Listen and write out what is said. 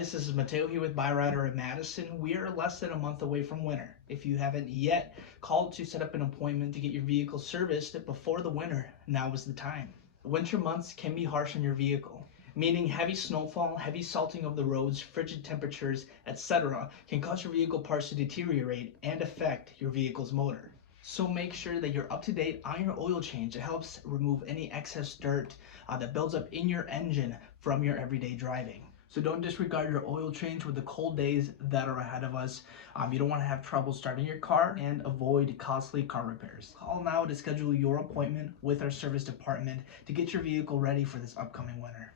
guys, this is Mateo here with Byrider Madison. We are less than a month away from winter. If you haven't yet called to set up an appointment to get your vehicle serviced before the winter, now is the time. Winter months can be harsh on your vehicle, meaning heavy snowfall, heavy salting of the roads, frigid temperatures, etc. can cause your vehicle parts to deteriorate and affect your vehicle's motor. So make sure that you're up to date on your oil change. It helps remove any excess dirt that builds up in your engine from your everyday driving. So don't disregard your oil change with the cold days that are ahead of us. You don't want to have trouble starting your car and avoid costly car repairs. Call now to schedule your appointment with our service department to get your vehicle ready for this upcoming winter.